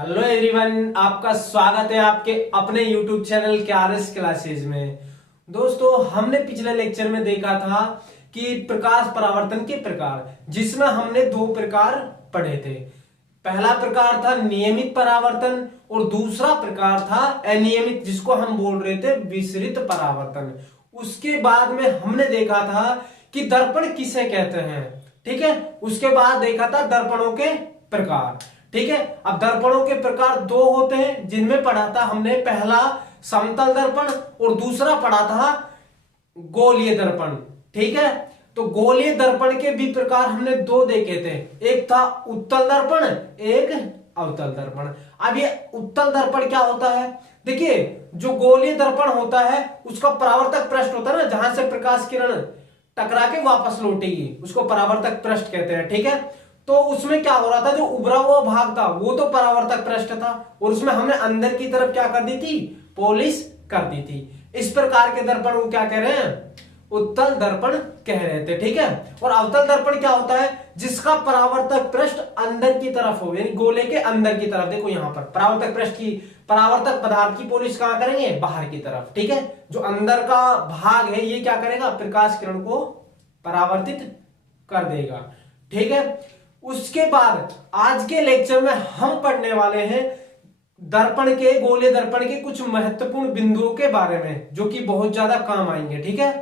Hello everyone, आपका स्वागत है आपके अपने YouTube चैनल क्यारस क्लासेस में। दोस्तों, हमने पिछले लेक्चर में देखा था कि प्रकाश परावर्तन के प्रकार, जिसमें हमने दो प्रकार पढ़े थे। पहला प्रकार था नियमित परावर्तन और दूसरा प्रकार था अनियमित, जिसको हम बोल रहे थे विसरित परावर्तन। उसके बाद में हमने देखा था कि दर्पण किसे कहते हैं, ठीक है। उसके बाद देखा था दर्पणों के प्रकार, ठीक है। अब दर्पणों के प्रकार दो होते हैं, जिनमें पढ़ा था हमने पहला समतल दर्पण और दूसरा पढ़ा था गोलीय दर्पण, ठीक है। तो गोलीय दर्पण के भी प्रकार हमने दो देखे थे, एक था उत्तल दर्पण, एक अवतल दर्पण। अब ये उत्तल दर्पण क्या होता है? देखिए, जो गोलीय दर्पण होता है उसका परावर्तक पृष्ठ होता है ना, जहां से प्रकाश किरण टकरा के वापस लौटेगी, उसको परावर्तक पृष्ठ कहते हैं, ठीक है। तो उसमें क्या हो रहा था, जो उभरा हुआ भाग था वो तो परावर्तक पृष्ठ था और उसमें हमने अंदर की तरफ क्या कर दी थी, पॉलिश कर दी थी। इस प्रकार के दर्पण को क्या कह रहे हैं, उत्तल दर्पण कह रहे थे, ठीक है। और अवतल दर्पण क्या होता है, जिसका परावर्तक पृष्ठ अंदर की तरफ हो, यानी गोले के अंदर की तरफ। देखो यहां पर परावर्तक पृष्ठ की, परावर्तक पदार्थ की पॉलिश कहां करेंगे, बाहर की तरफ, ठीक है। जो अंदर का भाग है ये क्या करेगा, प्रकाश किरण को परावर्तित कर देगा, ठीक है। उसके बाद आज के लेक्चर में हम पढ़ने वाले हैं दर्पण के, गोलीय दर्पण के कुछ महत्वपूर्ण बिंदुओं के बारे में, जो कि बहुत ज्यादा काम आएंगे, ठीक है।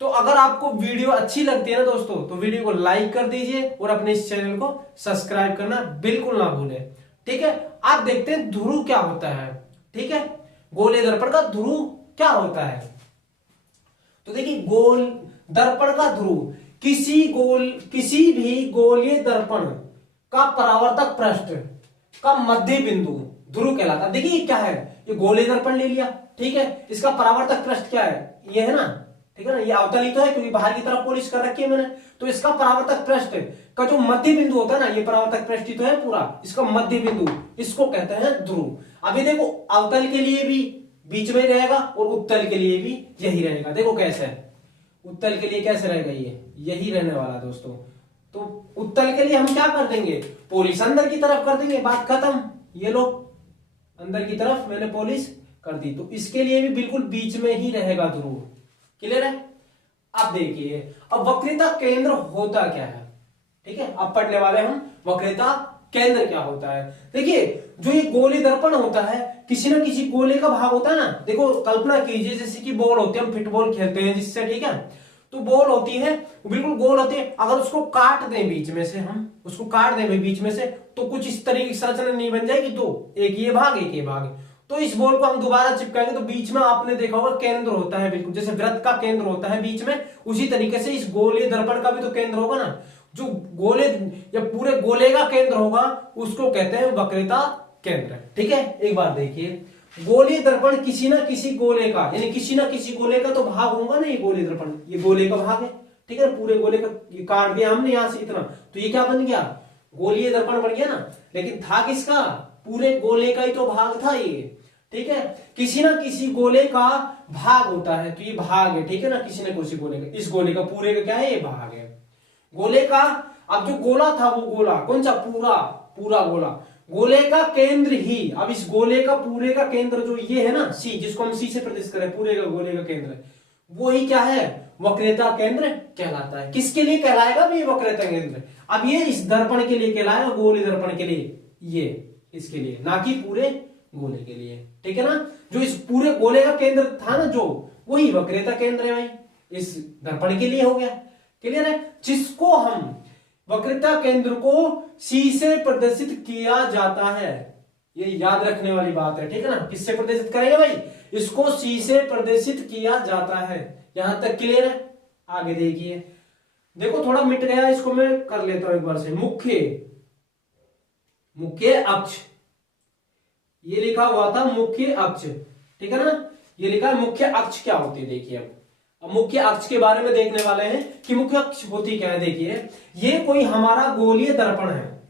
तो अगर आपको वीडियो अच्छी लगती है ना दोस्तों, तो वीडियो को लाइक कर दीजिए और अपने इस चैनल को सब्सक्राइब करना बिल्कुल ना भूलें, ठीक है। आप देखते हैं ध्रुव क्या होता है, ठीक है। गोलीय दर्पण का ध्रुव क्या होता है, तो देखिए गोल दर्पण का ध्रुव किसी भी गोलीय दर्पण का परावर्तक पृष्ठ का मध्य बिंदु ध्रुव कहलाता है। देखिए क्या है, ये गोलीय दर्पण ले लिया, ठीक है। इसका परावर्तक पृष्ठ क्या है, ये है ना, ठीक है ना। ये अवतल ही तो है क्योंकि बाहर की तरफ पॉलिश कर रखी है मैंने। तो इसका परावर्तक पृष्ठ का जो मध्य बिंदु होता है ना, ये परावर्तक पृष्ठ ही तो है पूरा, इसका मध्य बिंदु, इसको कहते हैं ध्रुव। अभी देखो अवतल के लिए भी बीच में रहेगा और उत्तल के लिए भी यही रहेगा। देखो कैसे है, उत्तल के लिए कैसे रहेगा, ये यही रहने वाला दोस्तों। तो उत्तल के लिए हम क्या कर देंगे, पॉलिश अंदर की तरफ कर देंगे, बात खत्म। ये लो अंदर की तरफ मैंने पॉलिश कर दी, तो इसके लिए भी बिल्कुल बीच में ही रहेगा ध्रुव। क्लियर है? अब देखिए, अब वक्रता केंद्र होता क्या है, ठीक है। अब पढ़ने वाले हम वक्रता केंद्र क्या होता है। देखिए, जो ये गोलीय दर्पण होता है, किसी ना किसी गोले का भाग होता है ना। देखो कल्पना कीजिए, जैसे कि बॉल होती है, हम फुटबॉल खेलते हैं जिससे, ठीक है। तो बॉल होती है, बिल्कुल गोल होती है। अगर उसको काट दें बीच में से, हम उसको काट दें बीच में से, तो कुछ इस तरीके की संरचना नहीं बन जाएगी, दो, एक ये भाग एक ये भाग। तो इस बॉल को हम दोबारा चिपकाएंगे तो बीच में आपने देखा होगा केंद्र होता है, बिल्कुल जैसे वृत्त का केंद्र होता है बीच में, उसी तरीके से इस गोलीय दर्पण का भी तो केंद्र होगा ना। जो गोले या पूरे गोले का केंद्र होगा उसको कहते हैं वक्रता केंद्र, ठीक है। एक बार देखिए, गोलीय दर्पण किसी ना किसी गोले का, यानी किसी ना किसी गोले का तो भाग होगा ना। ये गोलीय दर्पण, ये गोले का भाग है, ठीक है। पूरे गोले का ये काट दिया हमने यहां से इतना, तो ये क्या बन गया, गोलीय दर्पण बन गया ना। लेकिन था किसका, पूरे गोले का ही तो भाग था ये, ठीक है। किसी ना किसी गोले का भाग होता है, तो ये भाग है, ठीक है ना, किसी ना किसी गोले का। इस गोले का पूरे का क्या है, ये भाग है गोले का। अब जो गोला था वो गोला कौन सा, पूरा गोला, गोले का केंद्र ही। अब इस गोले का पूरे का केंद्र जो ये है ना, सी, जिसको हम सी से प्रदर्शित करें, पूरे का गोले का केंद्र, वो ही क्या है, वक्रता केंद्र कहलाता है। किसके लिए कहलाएगा ये वक्रता केंद्र, अब ये इस दर्पण के लिए कहलाएगा, गोलीय दर्पण के लिए, ये इसके लिए, ना कि पूरे गोले के लिए, ठीक है ना। जो इस पूरे गोले का केंद्र था ना, जो वही वक्रता केंद्र है भाई, इस दर्पण के लिए हो गया। क्लियर है? जिसको हम वक्रता केंद्र को सी से प्रदर्शित किया जाता है, ये याद रखने वाली बात है, ठीक है ना। किससे प्रदर्शित करेंगे भाई, इसको सी से प्रदर्शित किया जाता है। यहां तक क्लियर है? आगे देखिए, देखो थोड़ा मिट गया, इसको मैं कर लेता हूं एक बार से। मुख्य अक्ष, ये लिखा हुआ था मुख्य अक्ष, ठीक है ना। ये लिखा है मुख्य अक्ष क्या होती है, देखिए अब मुख्य अक्ष के बारे में देखने वाले हैं कि मुख्य अक्ष होती क्या है। देखिए, ये कोई हमारा गोलीय दर्पण है,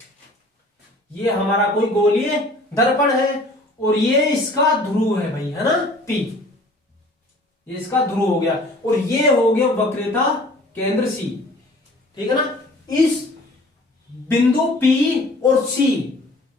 ये हमारा कोई गोलीय दर्पण है और ये इसका ध्रुव है भाई, है ना, P, ये इसका ध्रुव हो गया और ये हो गया वक्रता केंद्र C, ठीक है ना। इस बिंदु P और C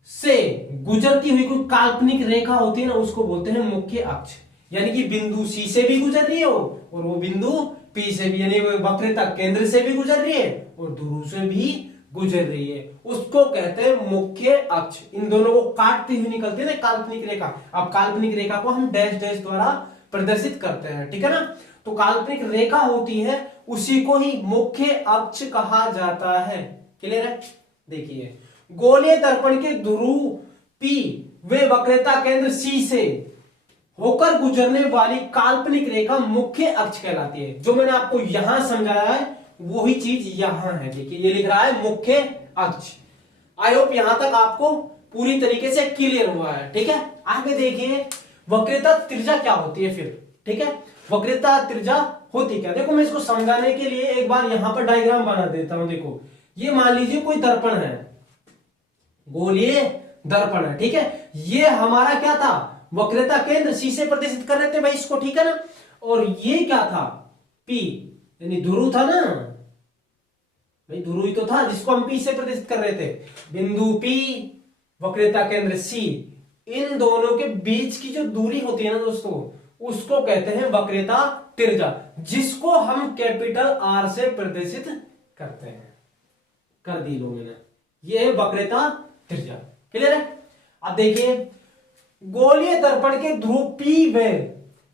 से गुजरती हुई कोई काल्पनिक रेखा होती है ना, उसको बोलते हैं मुख्य अक्ष। यानी कि बिंदु सी से भी गुजर रही हो और वो बिंदु पी से भी, यानी वक्रता केंद्र से भी गुजर रही है और ध्रुव से भी गुजर रही है, उसको कहते हैं मुख्य अक्ष। इन दोनों को काटती हुई निकलती है ना काल्पनिक रेखा। अब काल्पनिक रेखा को हम डैश डैश द्वारा प्रदर्शित करते हैं, ठीक है ना। तो काल्पनिक रेखा होती है, उसी को ही मुख्य अक्ष कहा जाता है। क्लियर है? देखिए, गोलीय दर्पण के ध्रुव पी वे वक्रता केंद्र सी से होकर गुजरने वाली काल्पनिक रेखा मुख्य अक्ष कहलाती है। जो मैंने आपको यहां समझाया है वही चीज यहां है। देखिए, ये लिख रहा है मुख्य अक्ष। आई होप यहां तक आपको पूरी तरीके से क्लियर हुआ है, ठीक है। आगे देखिए, वक्रता त्रिज्या क्या होती है फिर, ठीक है। वक्रता त्रिज्या होती क्या, देखो मैं इसको समझाने के लिए एक बार यहां पर डायग्राम बना देता हूं। देखो, ये मान लीजिए कोई दर्पण है, गोलीय दर्पण है, ठीक है। ये हमारा क्या था, वक्रता केंद्र सी से प्रदर्शित कर रहे थे भाई इसको, ठीक है ना। और ये क्या था, पी, यानी ध्रुव था ना भाई, ध्रुव ही तो था जिसको हम पी से प्रदर्शित कर रहे थे। बिंदु पी, वक्रता केंद्र सी, इन दोनों के बीच की जो दूरी होती है ना दोस्तों, उसको कहते हैं वक्रता त्रिज्या, जिसको हम कैपिटल आर से प्रदर्शित करते हैं। कर दी लोगों ने, ये है वक्रता त्रिज्या। क्लियर है? अब देखिए, गोलीय दर्पण के ध्रुव पी व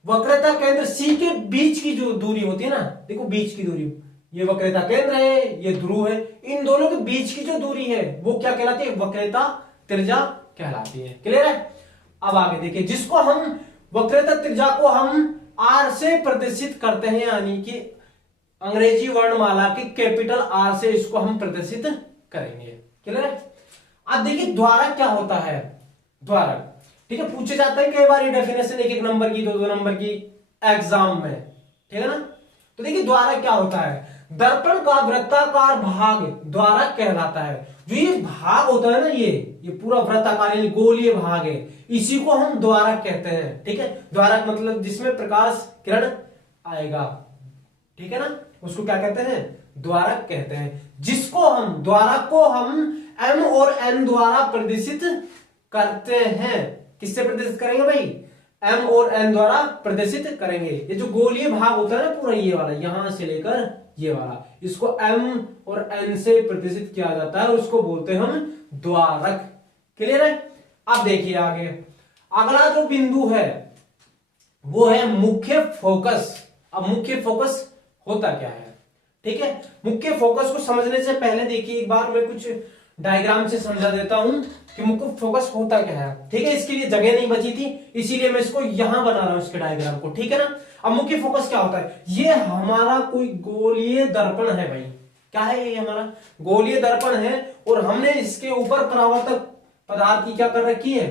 वक्रता केंद्र सी के बीच की जो दूरी होती है ना, देखो बीच की दूरी, ये वक्रता केंद्र है, ये ध्रुव है, इन दोनों के बीच की जो दूरी है वो क्या कहलाती है, वक्रता त्रिज्या कहलाती है। क्लियर है? अब आगे देखिए, जिसको हम वक्रता त्रिज्या को हम आर से प्रदर्शित करते हैं, यानी कि अंग्रेजी वर्णमाला के कैपिटल आर से इसको हम प्रदर्शित करेंगे। क्लियर है? अब देखिए, द्वारक क्या होता है, द्वारक, ठीक है, पूछे जाते हैं कई बार ये डेफिनेशन, एक एक नंबर की, दो दो नंबर की एग्जाम में, ठीक है ना। तो देखिए, द्वारक क्या होता है, दर्पण का वृत्ताकार भाग द्वारक कहलाता है। जो ये भाग होता है ना, ये पूरा वृत्ताकार यानी गोलीय भाग है, इसी को हम द्वारक कहते हैं, ठीक है। द्वारक मतलब जिसमें प्रकाश किरण आएगा, ठीक है ना, उसको क्या कहते हैं, द्वारक कहते हैं। जिसको हम, द्वारक को हम एम और एन द्वारा प्रदर्शित करते हैं। किससे प्रदर्शित करेंगे भाई, एम और एन द्वारा प्रदर्शित करेंगे। ये जो गोलीय भाग होता है ना पूरा, ये वाला यहां से लेकर ये वाला, इसको एम और एन से प्रदर्शित किया जाता है, उसको बोलते हैं हम द्वारक। क्लियर है? अब देखिए आगे, अगला जो बिंदु है वो है मुख्य फोकस। अब मुख्य फोकस होता क्या है, ठीक है। मुख्य फोकस को समझने से पहले देखिए, एक बार मैं कुछ डायग्राम से समझा देता हूं कि मुख्य फोकस होता क्या है, ठीक है। इसके लिए जगह नहीं बची थी, इसीलिए मैं इसको यहां बना रहा हूं, इसके डायग्राम को, ठीक है ना। अब मुख्य फोकस क्या होता है, ये हमारा कोई गोलीय दर्पण है भाई, क्या है ये हमारा गोलीय दर्पण है, और हमने इसके ऊपर परावर्तक पदार्थ की क्या कर रखी है,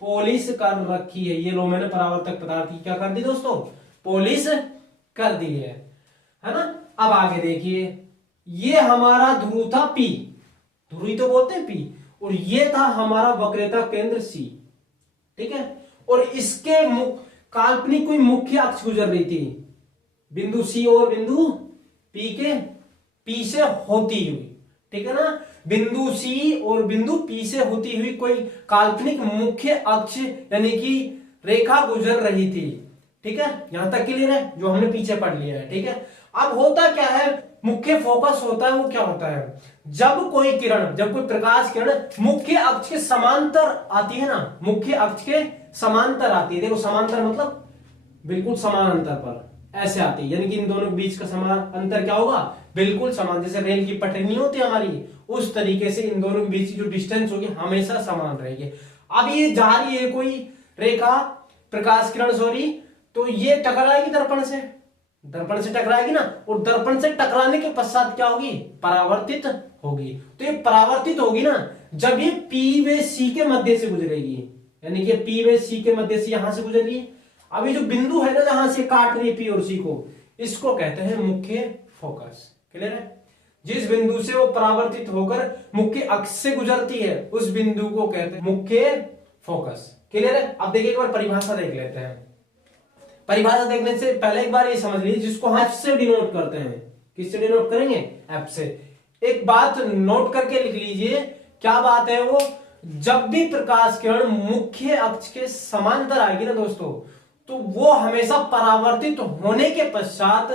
पॉलिश कर रखी है। ये लो, मैंने परावर्तक पदार्थ की क्या कर दी दोस्तों, पॉलिश कर दी है ना। अब आगे देखिए, ये हमारा ध्रुव था पी, ध्रुव ही तो बोलते हैं पी, और ये था हमारा वक्रता केंद्र सी, ठीक है। और इसके काल्पनिक कोई मुख्य अक्ष गुजर रही थी, बिंदु सी और बिंदु पी के पी से होती हुई, ठीक है ना। बिंदु सी और बिंदु पी से होती हुई कोई काल्पनिक मुख्य अक्ष यानी कि रेखा गुजर रही थी, ठीक है। यहां तक क्लियर है, जो हमने पीछे पढ़ लिया है, ठीक है। अब होता क्या है, मुख्य फोकस होता है वो क्या होता है, जब कोई किरण, जब कोई प्रकाश किरण मुख्य अक्ष के समांतर आती है ना, मुख्य अक्ष के समांतर आती है। देखो, समांतर मतलब बिल्कुल समान अंतर पर ऐसे आती है, यानी कि इन दोनों के बीच का समान अंतर क्या होगा, बिल्कुल समान। जैसे रेल की पटरी नहीं होती हमारी, उस तरीके से इन दोनों के बीच की जो डिस्टेंस होगी हमेशा समान रहेगी। अब ये जा रही है कोई रेखा, प्रकाश किरण सॉरी, तो ये टकराएगी दर्पण से, दर्पण से टकराएगी ना, और दर्पण से टकराने के पश्चात क्या होगी, परावर्तित होगी। तो ये परावर्तित होगी ना जब ये पी व सी के मध्य से गुजरेगी, यानी कि पी व सी के मध्य से यहां से गुजर रही है। अब ये जो बिंदु है ना जहां से काट रही है पी और सी को, इसको कहते हैं मुख्य फोकस। क्लियर है? जिस बिंदु से वो परावर्तित होकर मुख्य अक्ष से गुजरती है उस बिंदु को कहते हैं मुख्य फोकस। क्लियर है? अब देखिए, एक बार परिभाषा देख लेते हैं। परिभाषा देखने से पहले एक बार ये समझ लीजिए, जिसको हम एफ से डिनोट करते हैं। किससे डिनोट करेंगे? एफ से। एक बात नोट करके लिख लीजिए, क्या बात है वो, जब भी प्रकाश किरण मुख्य अक्ष के समांतर आएगी ना दोस्तों, तो वो हमेशा परावर्तित होने के पश्चात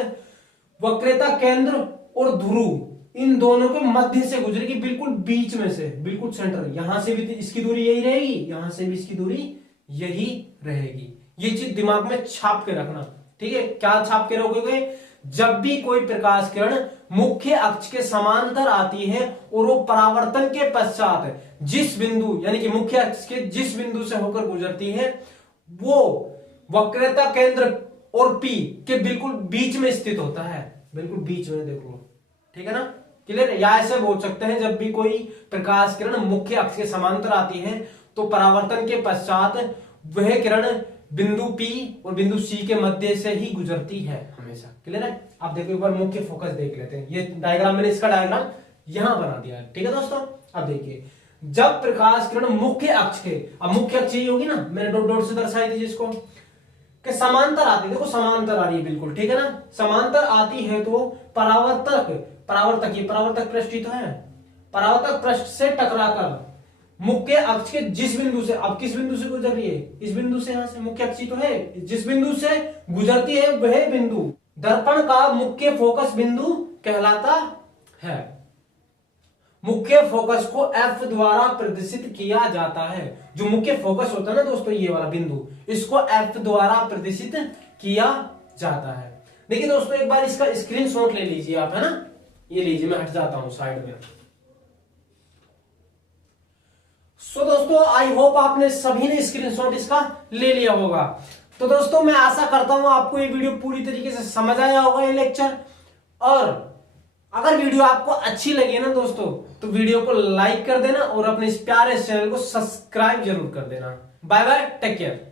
वक्रता केंद्र और ध्रुव इन दोनों के मध्य से गुजरेगी, बिल्कुल बीच में से, बिल्कुल सेंटर। यहां से भी इसकी दूरी यही रहेगी, यहां से भी इसकी दूरी यही रहेगी। ये चीज दिमाग में छाप के रखना, ठीक है। क्या छाप के रखोगे? जब भी कोई प्रकाश किरण मुख्य अक्ष के समांतर आती है और वो परावर्तन के पश्चात जिस बिंदु, यानी कि मुख्य अक्ष के जिस बिंदु से होकर गुजरती है, वो वक्रता केंद्र और P के बिल्कुल बीच में स्थित होता है, बिल्कुल बीच में। देखो, ठीक है ना, क्लियर? या ऐसे बोल सकते हैं, जब भी कोई प्रकाश किरण मुख्य अक्ष के समांतर आती है तो परावर्तन के पश्चात वह किरण बिंदु P और बिंदु C के मध्य से ही गुजरती है हमेशा। क्लियर है? आप देखो, एक बार मुख्य फोकस देख लेते हैं। ये डायग्राम, मैंने इसका डायग्राम यहां बना दिया है, ठीक है दोस्तों। अब देखिए, जब प्रकाश किरण मुख्य अक्ष के, अब मुख्य अक्ष ये होगी ना, मैंने डॉट डॉट से दर्शाई थी जिसको, कि समांतर आती है। देखो समांतर आ रही है बिल्कुल, ठीक है ना। समांतर आती है तो परावर्तक ये परावर्तक पृष्ठ ही तो है, परावर्तक पृष्ठ से टकराकर मुख्य अक्ष के जिस बिंदु से, अब किस बिंदु से गुजर रही है? इस बिंदु से, यहां से मुख्य अक्ष तो है, जिस बिंदु से गुजरती है वह बिंदु दर्पण का मुख्य फोकस बिंदु कहलाता है। मुख्य फोकस को F द्वारा प्रदर्शित किया जाता है। जो मुख्य फोकस होता है ना दोस्तों, ये वाला बिंदु, इसको F द्वारा प्रदर्शित किया जाता है। देखिए दोस्तों, एक बार इसका स्क्रीनशॉट ले लीजिए आप, है ना। ये लीजिए, मैं हट जाता हूं साइड में। सो दोस्तों, आई होप आपने सभी ने स्क्रीनशॉट इसका ले लिया होगा। तो दोस्तों, मैं आशा करता हूं आपको ये वीडियो पूरी तरीके से समझ आया होगा, ये लेक्चर। और अगर वीडियो आपको अच्छी लगी ना दोस्तों, तो वीडियो को लाइक कर देना और अपने इस प्यारे चैनल को सब्सक्राइब जरूर कर देना। Bye bye, take care.